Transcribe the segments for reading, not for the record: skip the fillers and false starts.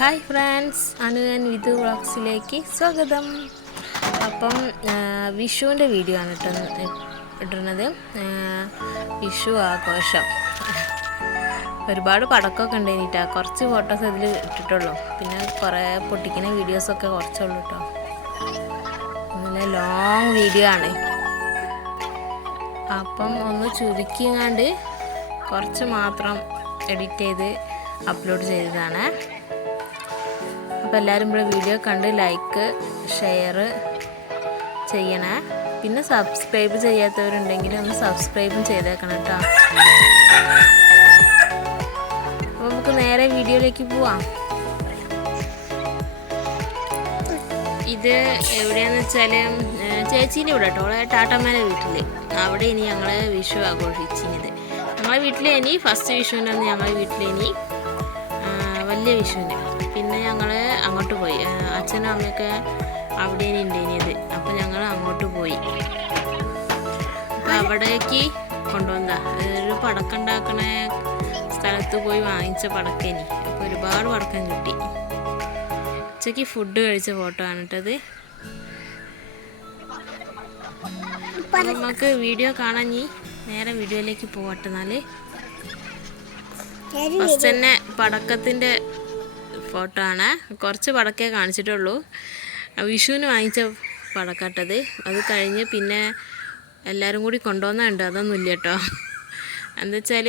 Hi friends, Anu and Vidhu വ്ളോഗ്സിലേക്ക് സ്വാഗതം. അപ്പം വിഷുവിൻ്റെ വീഡിയോ ആണ് ഇടുന്നത്. വിഷു ആഘോഷം, ഒരുപാട് പടക്കമൊക്കെ ഉണ്ടായിട്ടാ. കുറച്ച് ഫോട്ടോസ് ഇതിൽ ഇട്ടിട്ടുള്ളൂ, പിന്നെ കുറേ പൊട്ടിക്കുന്ന വീഡിയോസൊക്കെ കുറച്ചുള്ളൂ കേട്ടോ. അങ്ങനെ ലോങ് വീഡിയോ ആണ്. അപ്പം ഒന്ന് ചുരുക്കിങ്ങാണ്ട് കുറച്ച് മാത്രം എഡിറ്റ് ചെയ്ത് അപ്ലോഡ് ചെയ്തതാണ്. അപ്പോൾ എല്ലാവരും ഇവിടെ വീഡിയോ കണ്ട് ലൈക്ക് ഷെയർ ചെയ്യണേ. പിന്നെ സബ്സ്ക്രൈബ് ചെയ്യാത്തവരുണ്ടെങ്കിൽ ഒന്ന് സബ്സ്ക്രൈബും ചെയ്തേക്കണം കേട്ടോ. അപ്പോൾ നമുക്ക് നേരെ വീഡിയോയിലേക്ക് പോവാം. ഇത് എവിടെയാണെന്ന് വെച്ചാൽ ചേച്ചീൻ്റെ ഇവിടെ കേട്ടോ, ടാട്ടമ്മേൻ്റെ വീട്ടിൽ. അവിടെ ഇനി ഞങ്ങൾ വിഷു ആഘോഷിച്ചിരുന്നത്. ഞങ്ങളെ വീട്ടിൽ ഇനി ഫസ്റ്റ് വിഷുവിനാണ് ഞങ്ങളെ വീട്ടിൽ ഇനി വലിയ വിഷുവിന്. പിന്നെ ഞങ്ങൾ അങ്ങോട്ട് പോയി, അച്ഛനും അമ്മയൊക്കെ അവിടെയാണ് ഉണ്ടായിരുന്നത്. അപ്പോൾ ഞങ്ങൾ അങ്ങോട്ട് പോയി. അപ്പോൾ അവിടേക്ക് കൊണ്ടുവന്നതാ, ഒരു പടക്കം ഉണ്ടാക്കണ സ്ഥലത്ത് പോയി വാങ്ങിച്ച പടക്കേനി. അപ്പോൾ ഒരുപാട് പടക്കം കിട്ടി. ഉച്ചയ്ക്ക് ഫുഡ് കഴിച്ച ഫോട്ടോ ആണ് കേട്ടത്. നമുക്ക് വീഡിയോ കാണാൻ നേരെ വീഡിയോയിലേക്ക് പോകട്ടെ. എന്നാൽ ഫസ്റ്റ് തന്നെ പടക്കത്തിൻ്റെ ഫോട്ടോ ആണ്. കുറച്ച് പടക്കേ കാണിച്ചിട്ടുള്ളൂ. വിഷുവിന് വാങ്ങിച്ച പടക്കട്ടത്. അത് കഴിഞ്ഞ് പിന്നെ എല്ലാവരും കൂടി കൊണ്ടുവന്നുണ്ട്, അതൊന്നുമില്ല കേട്ടോ. എന്താ വെച്ചാൽ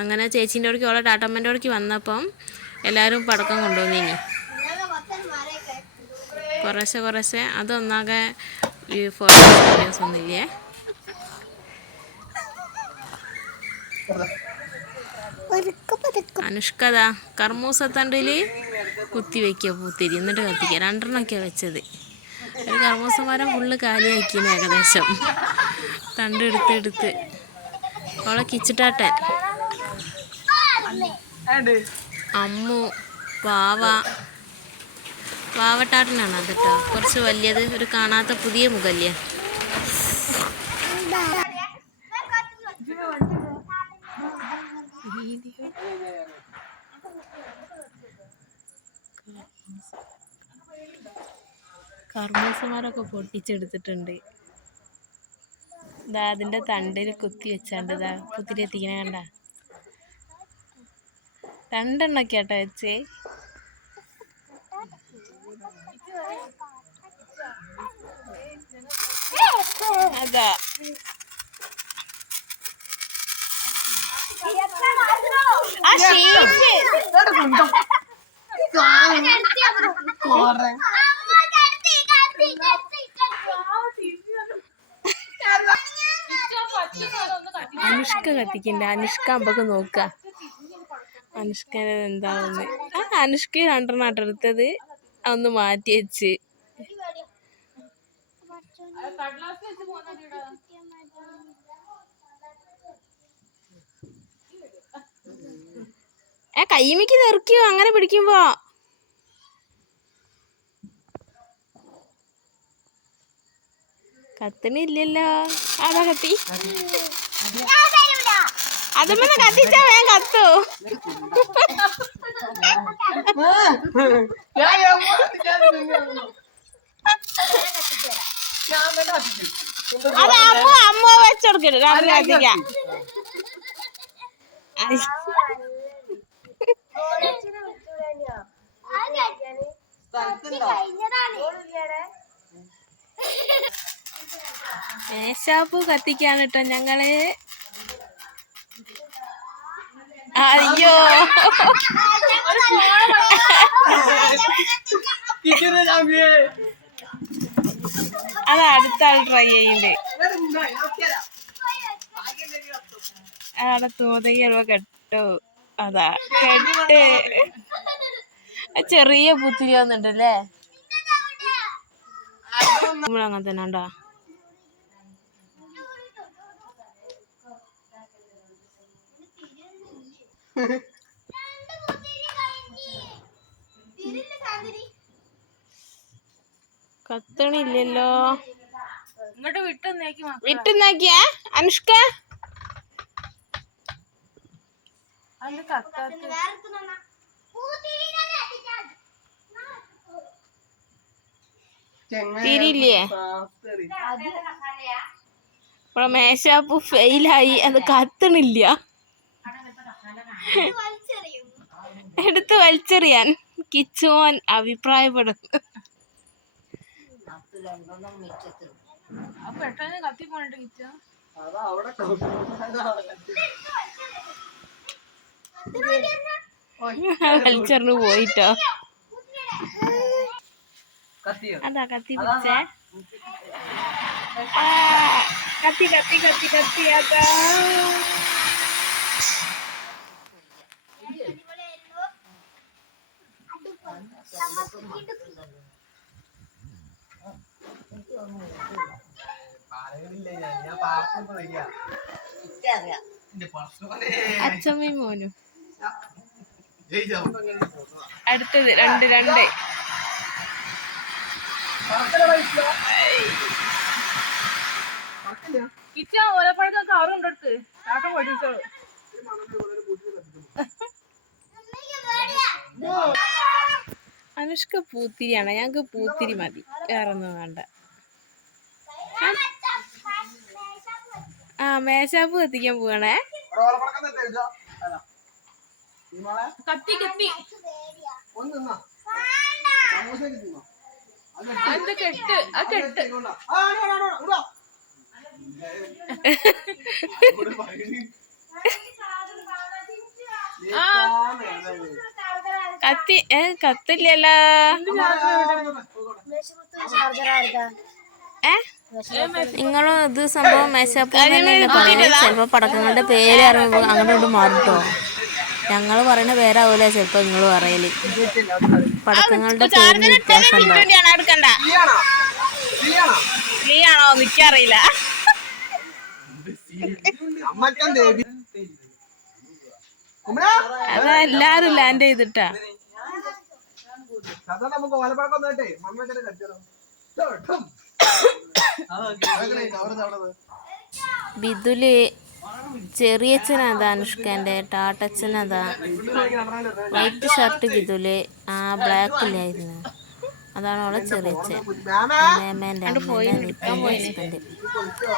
അങ്ങനെ ചേച്ചീൻ്റെ അവിടേക്ക് ഓളെ ടാട്ടമ്മേൻ്റെ അവിടേക്ക് വന്നപ്പം എല്ലാവരും പടക്കം കൊണ്ടുവന്നിനി കുറേശ്ശെ. അതൊന്നാകെ ഫോട്ടോസ് വീഡിയോസ് ഒന്നുമില്ലേ. അനുഷ്കതാ കർമ്മൂസത്തണ്ടിൽ കുത്തി വയ്ക്കുക പൂത്തിരി, എന്നിട്ട് കത്തിക്കുക. 2 വെച്ചത്. ഒരു കർമ്മൂസമരം ഫുള്ള് കാലിയാക്കിന് ഏകദേശം. തണ്ട് എടുത്ത് അവളെ കിച്ചിട്ടാട്ടൻ, അമ്മു, വാവട്ടാട്ടനാണ് അത് കേട്ടോ. കുറച്ച് വലിയത്, ഒരു കാണാത്ത പുതിയ മുഖല്ലേ. കർമ്മൂസമാരൊക്കെ പൊട്ടിച്ചെടുത്തിട്ടുണ്ട്. ഇതാ അതിൻ്റെ തണ്ടിൽ കുത്തി വെച്ചാണ്ട് ഇതാ കുത്തിരി എത്തിക്കണ കണ്ട. 2 കേട്ടോ വെച്ചേ. അതാ അനുഷ്ക കത്തിക്കണ്ട. അനുഷ്ക അമ്പൊക്കെ നോക്ക, അനുഷ്കനെ എന്താവുന്ന്. അനുഷ്ക 2 എടുത്തത് ഒന്ന് മാറ്റി വെച്ച്. കയ്യുമിക്ക് തെറിക്കോ അങ്ങനെ പിടിക്കുമ്പോ. കത്തണില്ലല്ലോ. അതാ കത്തി. അതുമ്മ കത്തിച്ചാ വേഗം കത്തു. അത് അമ്മ വെച്ചെടുക്കട്ടെ. കത്തിക്കാം. മേശാപ്പൂ കത്തിക്കാണ് കേട്ടോ ഞങ്ങള്. അയ്യോ, അത് അടുത്ത ആൾ ട്രൈ ചെയ്യുന്നുണ്ട്. അവിടെ തൂതയ്യൽവ കെട്ടോ. അതാ കെട്ട്. ചെറിയ പുത്തിരി വന്നിട്ടല്ലേ. നമ്മളങ്ങനെ തന്നെ ഉണ്ടോ. കത്തണില്ലല്ലോ. ഇങ്ങോട്ട് വിട്ടുന്നാക്കിയ അനുഷ്ക. തിരിയില്ലേ? ഇവിടെ മേശാപ്പ് ഫെയിലായി, അത് കത്തണില്ല. എടുത്ത് വലിച്ചെറിയാൻ കിച്ചുമോൻ അഭിപ്രായപ്പെടുന്നു. വലിച്ചെറിഞ്ഞു പോയിട്ടോ. അതാ കത്തി പിടിച്ചേ. കത്തി കത്തി കത്തി കത്തി അതാ. അച്ഛമ്മയും മോനും. അടുത്തത് 2-2. ഓലപ്പഴത്തൊക്കെ അവരുണ്ടടുത്ത് ആട്ടം പഠിച്ചോളൂ. അനുഷ്ക പൂത്തിരിയാണ്, ഞങ്ങക്ക് പൂത്തിരി മതി, വേറൊന്നും വേണ്ട. ആ മേശാപ്പ് കത്തിക്കാൻ പോവാണേ. കത്തി കത്തി കെട്ട് ആ കെട്ട്. കത്തി കത്തില്ലല്ലോ. നിങ്ങളും ഇത് സംഭവം മേശാപ്പ് ചിലപ്പോ പടക്കങ്ങളുടെ പേര് അറിയുമ്പോ അങ്ങോട്ട് മാറിട്ടോ. ഞങ്ങള് പറയുന്ന പേരാവൂല ചിലപ്പോ നിങ്ങള് പറയല്. പടക്കങ്ങളുടെ പേരിന് വ്യത്യാസം ഉണ്ടോ? നീയാണോ? എനിക്കറിയില്ല. അതാ എല്ലാരും ലാൻഡ് ചെയ്തിട്ടാ. ബിദുല് ചെറിയച്ഛനതാ, അനുഷ്കന്റെ ടാട്ടച്ഛനതാ. വൈറ്റ് ഷർട്ട് ബിദുല്, ആ ബ്ലാക്ക് ഇല്ലായിരുന്നു, അതാണ് അവളെ ചെറിയച്ഛൻ. അമ്മേമ്മേന്റെ നിപ്പിന്റെ ഹസ്ബൻഡ്.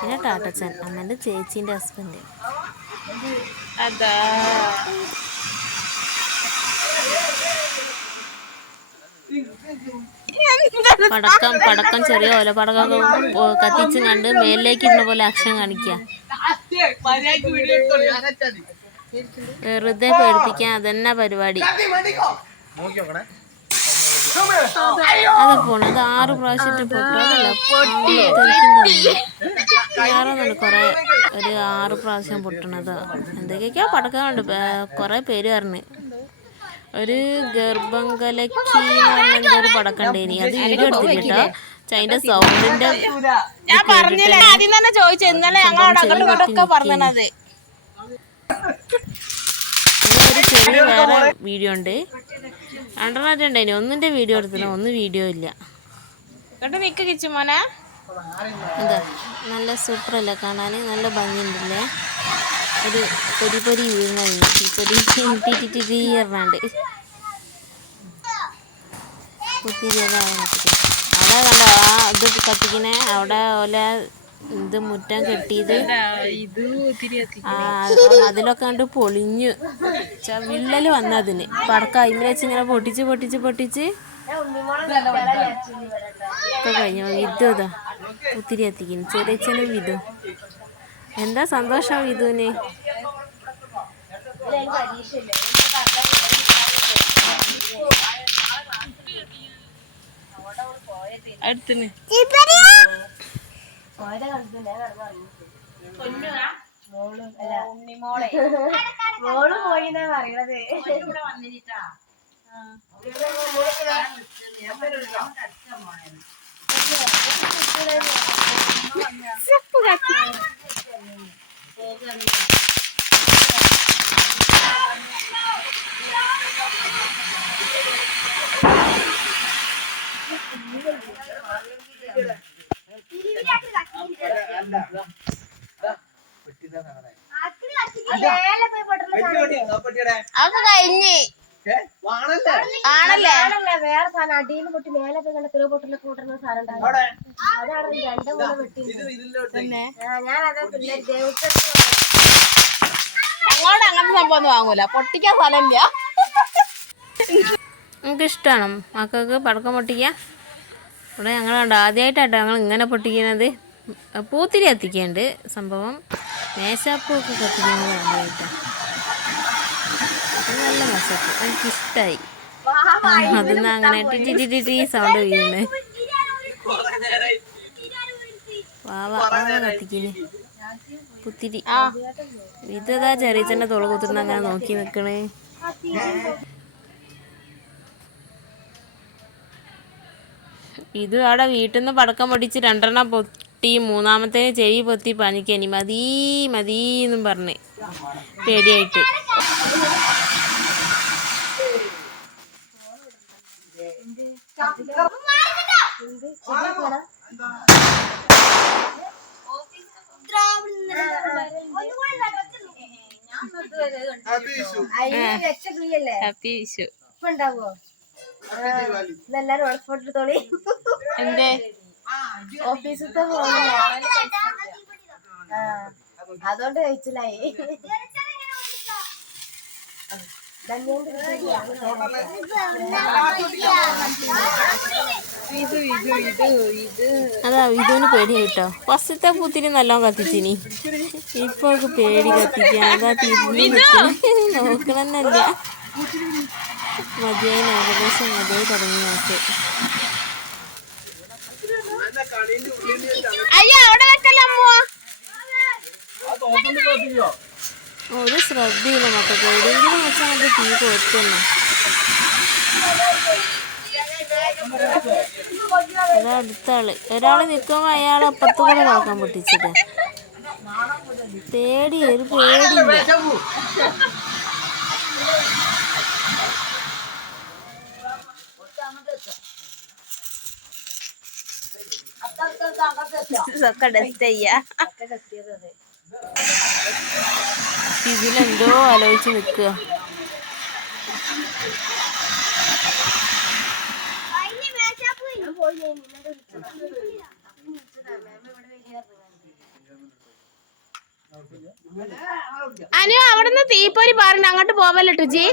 പിന്നെ ടാട്ടച്ഛൻ അമ്മേന്റെ ചേച്ചീന്റെ ഹസ്ബൻഡ്. അതാ പടക്കം ചെറിയ ഓല പടക്കം കത്തിച്ചും കണ്ട് മേലിലേക്ക് ഇരുന്ന പോലെ അക്ഷൻ കാണിക്ക. വെറുതെ പേടിപ്പിക്കാൻ അതന്നെ പരിപാടി. അത് പോണു. അത് 6 പ്രാവശ്യത്തെ പൊട്ടുന്നതല്ല, കൊറേ ഒരു 6 പ്രാവശ്യം പൊട്ടണതോ എന്തൊക്കെയൊക്കെയാ പടക്കമുണ്ട്. കൊറേ പേര് പറഞ്ഞു. ഒരു ഗർഭം കലക്കി ഒരു പടക്കണ്ടേനി, അത് വീഡിയോ എടുത്തില്ല കേട്ടോ. അതിന്റെ സൗണ്ടിന്റെ ഞാൻ പറഞ്ഞില്ല, ആദ്യം തന്നെ ചോദിച്ചു. ഇന്നലെ ഞങ്ങളോട് അങ്ങോട്ടൊക്കെ പറഞ്ഞത്. ഒരു ചെറിയ വേറെ വീഡിയോ ഉണ്ട്, 2 ഉണ്ടായിനി. ഒന്നിന്റെ വീഡിയോ എടുത്തില്ല, ഒന്ന് വീഡിയോ ഇല്ല. എന്നിട്ട് മിക്ക കിച്ചു മോനെ എന്താ നല്ല സൂപ്പറല്ലേ കാണാന്, നല്ല ഭംഗിയുണ്ടല്ലേ. ഒരു പൊരി പൊരി വീഴുന്ന പൊരി ടി പറഞ്ഞാണ്ട് കുത്തിരി അതാണ് കത്തിക്കുന്നത്. അവിടെ കണ്ടോ ആ ഇത് കത്തിക്കണേ, അവിടെ ഓല ഇത് മുറ്റം കെട്ടിയത്. അതിലൊക്കെ കണ്ട് പൊളിഞ്ഞു വിള്ളല് വന്നതിന്. പടക്കം അതിന് വെച്ച് ഇങ്ങനെ പൊട്ടിച്ച് പൊട്ടിച്ച് പൊട്ടിച്ച് ഒക്കെ കഴിഞ്ഞു. വിധു ഇതാ കുത്തിരി കത്തിക്കുന്നു, ചെറിയച്ഛനും വിധു. എന്താ സന്തോഷം വിധുവിന്. അടുത്തിന് മോള് പോയിന്നാ പറയണത്. അതൊക്കെ കഴിഞ്ഞ് ആണല്ലേ വേറെ സാധനം അടിയിൽ പൊട്ടി മേലൊക്കെ കണ്ട കിലോ പൊട്ടിലൊക്കെ കൂട്ടുന്ന സാധനം അതാണ് 2-3 വെട്ടി. ഞാനതാ പിള്ളേർ അങ്ങോട്ട് അങ്ങനത്തെ സംഭവം ഒന്നും വാങ്ങൂല, പൊട്ടിക്കാൻ സ്ഥലമില്ല. നമുക്ക് ഇഷ്ടമാണ് മക്കൾക്ക് പടക്കം പൊട്ടിക്കാൻ. ഇവിടെ ഞങ്ങളുണ്ട് ആദ്യമായിട്ടാട്ടോ ഞങ്ങൾ ഇങ്ങനെ പൊട്ടിക്കുന്നത്. പൂത്തിരി കത്തിക്കുന്നുണ്ട് സംഭവം, മേശാപ്പൊക്കെ കത്തിക്കുന്നത് ആദ്യമായിട്ടാണ്. നല്ല മേശാപ്പ് എനിക്കിഷ്ടമായി. അതിന്ന് അങ്ങനെ ടി സൗണ്ട് വീഴുന്നത്. കത്തിക്കിന് പുത്തിരി ഇതാ ചെറിയച്ചൻ്റെ തോള് കുത്തുന്ന അങ്ങനെ നോക്കി നിക്കണേ. ഇത് അവിടെ വീട്ടിൽ നിന്ന് പടക്കം പൊട്ടിച്ച് 2 പൊട്ടി, 3-മത്തേന് ചെവി പൊത്തി പനിക്കനി മതി മതി എന്നും പറഞ്ഞ് പേടിയായിട്ട്. ഹാപ്പി വിഷു. എല്ലാരും ഹോട്ട്സ്പോട്ടിൽ എന്തേ ഓഫീസത്തെ അതുകൊണ്ട് കഴിച്ചില്ലായി. അതാ വിധുവിന് പേടി കേട്ടോ. ഫസ്റ്റത്തെ പൂത്തിരി നല്ലോണം കത്തിച്ചിനി, ഇപ്പൊ പേടി കത്തിക്കാൻ. അതാ തിരിഞ്ഞു നോക്കണമെന്നല്ല, മതിയായി ഏകദേശം മതിയായി തുടങ്ങി നോക്ക്. ഒരു ശ്രദ്ധയില്ല മക്കൾക്ക്, എവിടെയെങ്കിലും വെച്ചാൽ അത് തീ കൊടുക്കുന്നു. അടുത്താള് ഒരാള് നിൽക്കുമ്പോ അയാൾ അപ്പുറത്തു കൂടെ നോക്കാൻ പൊട്ടിച്ചിട്ട് പേടി, ഒരു പേടിയില്ല. ഇതിലെന്തോ ആലോചിച്ച് നിൽക്കുക. അനു അവിടുന്ന് തീപ്പൊരി പറഞ്ഞു അങ്ങോട്ട് പോവല്ലോ ടുജി.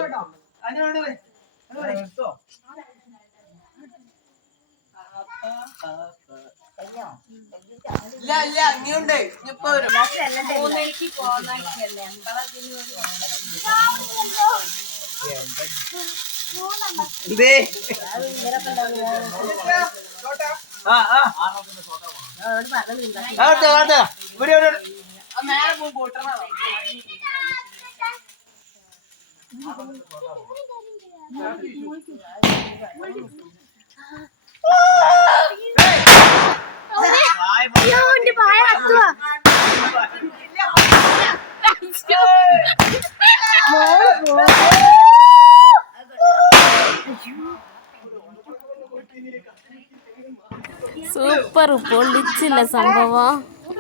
സൂപ്പർ, പൊള്ളിച്ചില്ല സംഭവം.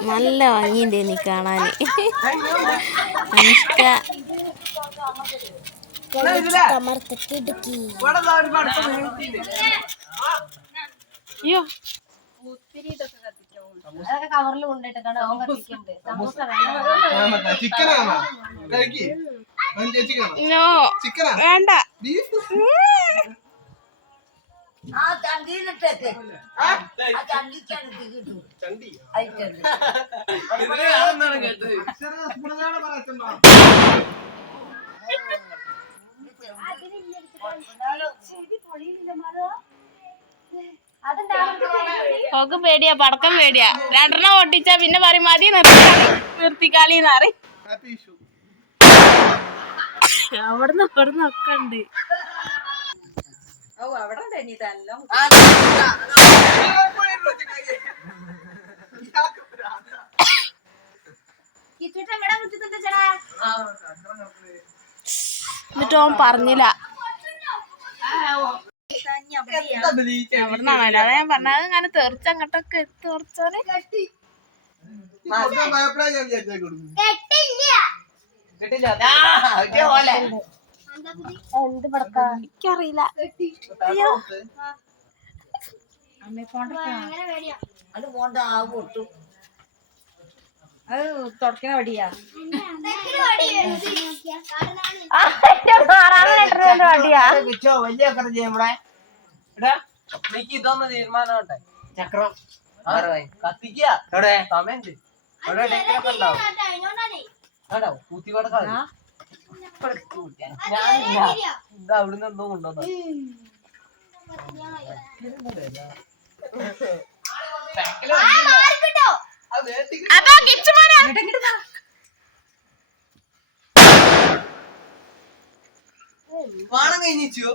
നല്ല ഭംഗിയുണ്ട് നീ കാണാൻ. കവറിൽ കൊണ്ടിട്ടാണ് വേണ്ട. ഓക്ക് പേടിയാ, പടക്കം പേടിയാ. 2 പൊട്ടിച്ചാ പിന്നെ പറയും മതി നിർത്തിക്കാളിന്ന് പറയും. അവിടുന്ന് ഇവിടുന്ന് ഒക്കെ ഉണ്ട്. എന്നിട്ട് ഓൻ പറഞ്ഞില്ല എവിടുന്നാണല്ലോ. അതാ ഞാൻ പറഞ്ഞത്, ഇങ്ങനെ തെറിച്ച് അങ്ങോട്ടൊക്കെ തെറിച്ചാല് എന്ത് പടക്കാ എനിക്കറിയില്ല. അത് തുടക്കണ വടിയാ ഇതൊന്ന് തീരുമാനമാട്ടെ. ചക്രം കത്തിക്കുക സമയം കൂത്തി കൊടുക്കാം. ഞാനില്ല, ഇത് അവിടുന്ന് എന്തോ കൊണ്ടുവന്നു. പാണം കഴിഞ്ഞു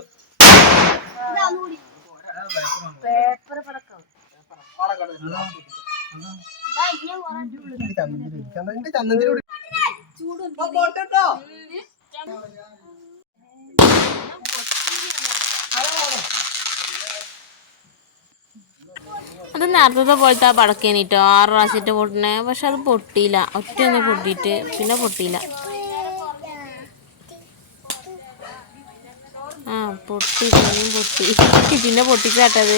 പേപ്പർ പടക്കം പോട്ടോ. അത് നേരത്തെ പോലത്തെ ആ പടക്കേനിട്ടോ 6 പ്രാവശ്യത്തെ പൊട്ടണേ. പക്ഷെ അത് പൊട്ടിയില്ല. ഒറ്റയൊന്ന് പൊട്ടിയിട്ട് പിന്നെ പൊട്ടിയില്ല. ആ പൊട്ടി, പിന്നെയും പൊട്ടി. പിന്നെ പൊട്ടിച്ചാട്ടത്.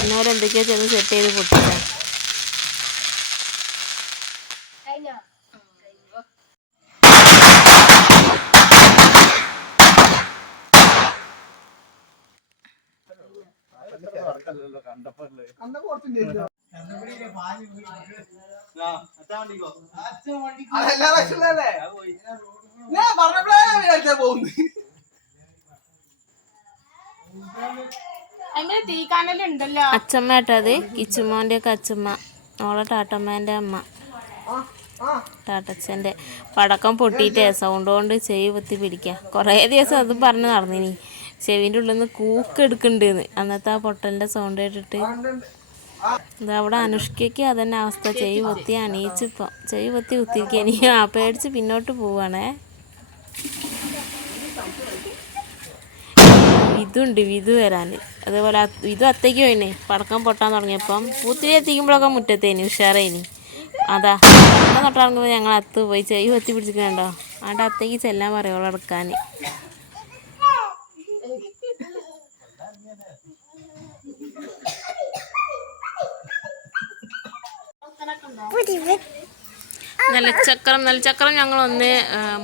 പിന്നെ ഓരോ എന്തൊക്കെയോ ചെന്ന് സെറ്റ് ചെയ്ത് പൊട്ടിച്ച. അച്ചമ്മ ഏട്ടത് കിച്ചുമോൻ്റെ ഒക്കെ അച്ചമ്മ, ഓളെ ടാട്ടമ്മേൻ്റെ അമ്മ, ടാട്ടച്ചൻ്റെ പടക്കം പൊട്ടിയിട്ടേ സൗണ്ട് കൊണ്ട് ചെവി പൊത്തി പിടിക്കുക. കുറേ ദിവസം അതും പറഞ്ഞ് നടന്നിനി. ചെവിൻ്റെ ഉള്ളിൽ നിന്ന് കൂക്കെടുക്കുന്നുണ്ടെന്ന് അന്നത്തെ ആ പൊട്ടലിൻ്റെ സൗണ്ട് കേട്ടിട്ട്. ഇതവിടെ അനുഷ്കയ്ക്ക് അതന്നെ അവസ്ഥ. ചെവി പൊത്തി അണീച്ചിപ്പം ചെവി പൊത്തി കുത്തിരിക്കനി. ആ പേടിച്ച് പിന്നോട്ട് പോവാണേ. വിധുണ്ട്, വിധു വരാൻ. അതേപോലെ വിധു അത്തേക്ക് പോയിനെ പടക്കം പൊട്ടാൻ തുടങ്ങിയപ്പം. പൂത്തിരി എത്തിക്കുമ്പോഴൊക്കെ മുറ്റത്തേനി ഉഷാറേനി. അതാ പടക്കം തൊട്ടിറങ്ങുമ്പോൾ ഞങ്ങൾ അത്ത് പോയി ചെവി പൊത്തി പിടിച്ചിട്ടുണ്ടോ. അവിടെ അത്തേക്ക് ചെല്ലാൻ പറയുള്ളൂ എടുക്കാൻ. നെൽച്ചക്രം ഞങ്ങളൊന്ന്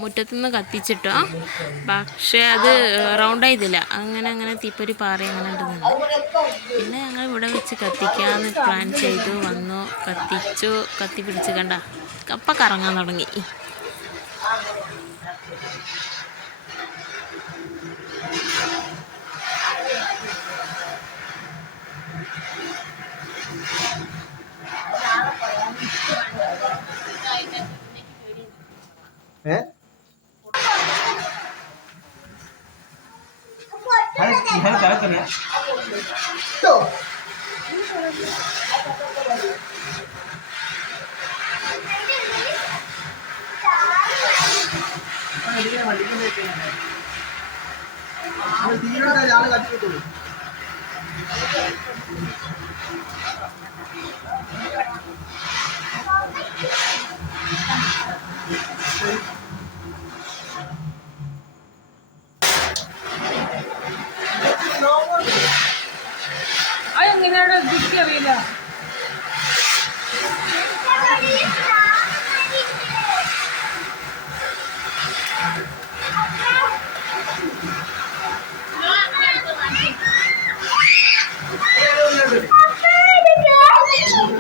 മുറ്റത്തുനിന്ന് കത്തിച്ചിട്ടോ. പക്ഷേ അത് റൗണ്ടായതില്ല. അങ്ങനെ തീപ്പൊരി പാറി അങ്ങനെ ഉണ്ടെന്നുണ്ട്. പിന്നെ ഞങ്ങൾ ഇവിടെ വെച്ച് കത്തിക്കാമെന്ന് പ്ലാൻ ചെയ്തു വന്നു. കത്തിച്ചു. കത്തി പിടിച്ച് കണ്ട കപ്പ കറങ്ങാൻ തുടങ്ങി. അതെങ്ങനെയാണ് എനിക്കറിയില്ല.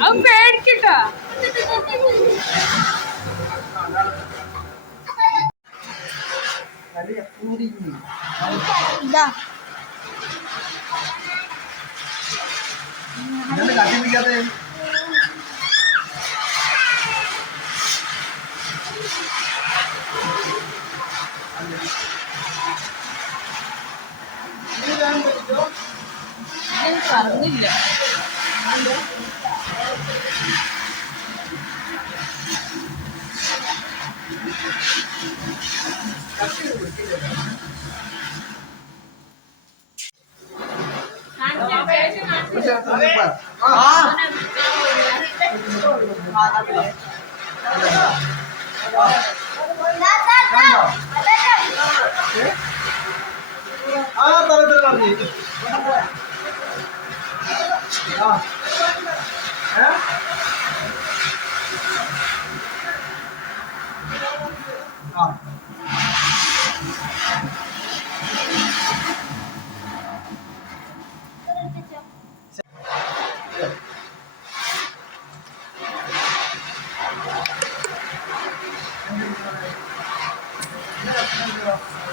അത് പേടിക്കട്ടാ. ഇതാ പറഞ്ഞില്ല.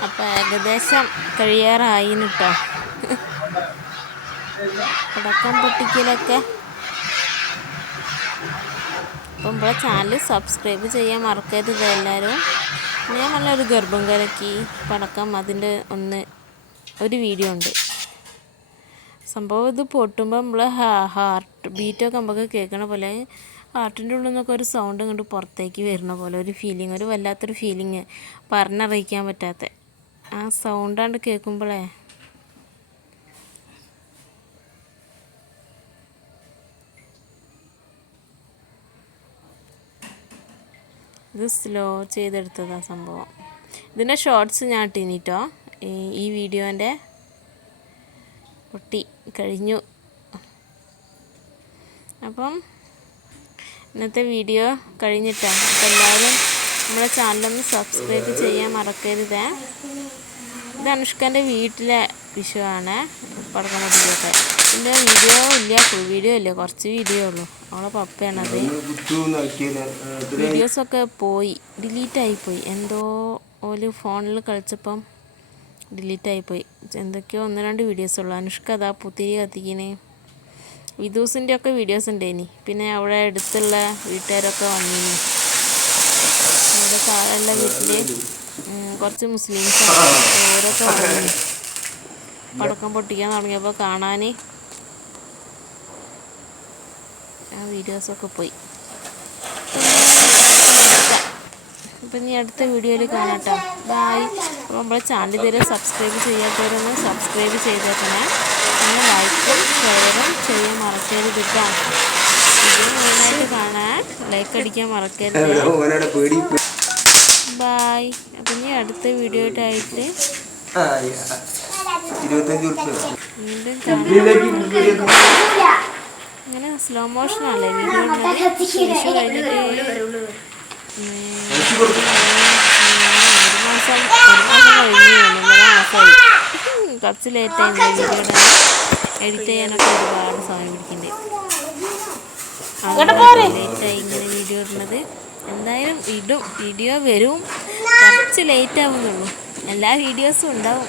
അപ്പം ഏകദേശം കഴിയാറായി കേട്ടോ പടക്കം പൊട്ടിക്കലൊക്കെ. അപ്പം നമ്മളെ ചാനൽ സബ്സ്ക്രൈബ് ചെയ്യാൻ മറക്കരുത് എല്ലാവരും. ഞാൻ നല്ലൊരു ഗർഭം കലക്കി പടക്കം അതിൻ്റെ ഒരു വീഡിയോ ഉണ്ട്. സംഭവം ഇത് പൊട്ടുമ്പോൾ നമ്മൾ ഹാർട്ട് ബീറ്റൊക്കെ നമുക്ക് കേൾക്കണ പോലെ ഹാർട്ടിൻ്റെ ഉള്ളിൽ നിന്നൊക്കെ ഒരു സൗണ്ട് ഇങ്ങോട്ട് പുറത്തേക്ക് വരുന്ന പോലെ ഒരു ഫീലിംഗ്, ഒരു വല്ലാത്തൊരു ഫീലിംഗ്, പറഞ്ഞറിയിക്കാൻ പറ്റാത്ത ആ സൗണ്ടാണ്ട് കേൾക്കുമ്പോഴേ ഇത് സ്ലോ ചെയ്തെടുത്തതാണ് സംഭവം. ഇതിൻ്റെ ഷോർട്സ് ഞാൻ ഇട്ടിട്ടോ ഈ വീഡിയോൻ്റെ. പൊട്ടി കഴിഞ്ഞു. അപ്പം ഇന്നത്തെ വീഡിയോ കഴിഞ്ഞിട്ടാണ്. അപ്പം എല്ലാവരും നമ്മുടെ ചാനലൊന്ന് സബ്സ്ക്രൈബ് ചെയ്യാൻ മറക്കരുത്. ഇത് അനുഷ്കൻ്റെ വീട്ടിലെ വിഷുവാണ് പടക്കം പൊട്ടിക്കൊക്കെ. ഇതിൻ്റെ ഫുൾ വീഡിയോ ഇല്ല, കുറച്ച് വീഡിയോ ഉള്ളൂ. അവളെ പപ്പയാണത്. വീഡിയോസൊക്കെ ഡിലീറ്റായിപ്പോയി. എന്തോ ഓല് ഫോണിൽ കളിച്ചപ്പം ഡിലീറ്റായിപ്പോയി. എന്തൊക്കെയോ 1-2 വീഡിയോസ് ഉള്ളു. അനുഷ്ക അതാ പുത്തിരി കത്തിക്കിന്. വിദൂസിൻ്റെ ഒക്കെ വീഡിയോസ് ഉണ്ടേനി. പിന്നെ അവിടെ അടുത്തുള്ള വീട്ടുകാരൊക്കെ വന്നിനി. അവിടെ താഴെയുള്ള വീട്ടിൽ കുറച്ച് മുസ്ലിംസാണ്, ഓരൊക്കെ വന്നിനി. പടക്കം പൊട്ടിക്കാൻ തുടങ്ങിയപ്പോൾ കാണാൻ ആ വീഡിയോസൊക്കെ പോയി. അപ്പം ഇനി അടുത്ത വീഡിയോയിൽ കാണാം കേട്ടോ. ബായ്. അപ്പോൾ നമ്മളെ ചാനൽ ഇതുവരെ സബ്സ്ക്രൈബ് ചെയ്യാത്തവരൊന്ന് സബ്സ്ക്രൈബ് ചെയ്തേക്കണേ. പിന്നെ ലൈക്കും ഷെയറും ചെയ്യാൻ മറക്കരുത് കേട്ടോ. ഇത് മെയിനായിട്ട് കാണാൻ ലൈക്ക് അടിക്കാൻ മറക്കരുത്. ബായ്. അപ്പം ഇനി അടുത്ത വീഡിയോ ആയിട്ട് വീണ്ടും കാണാം. അങ്ങനെ സ്ലോ മോഷനല്ലേ വീഡിയോ ഉള്ളത്. വിഷു കഴിഞ്ഞിട്ട് 1 മാസം കഴിഞ്ഞ് 1.5 മാസമായി. കുറച്ച് ലേറ്റായി വീഡിയോയുടെ എഡിറ്റ് ചെയ്യാനൊക്കെ ഒരുപാട് സമയം പിടിക്കുന്നുണ്ട്. ലേറ്റായി ഇങ്ങനെ വീഡിയോ ഇടുന്നത്. എന്തായാലും വീഡിയോ വരും, കുറച്ച് ലേറ്റ് ആവുന്നുള്ളൂ. എല്ലാ വീഡിയോസും ഉണ്ടാവും.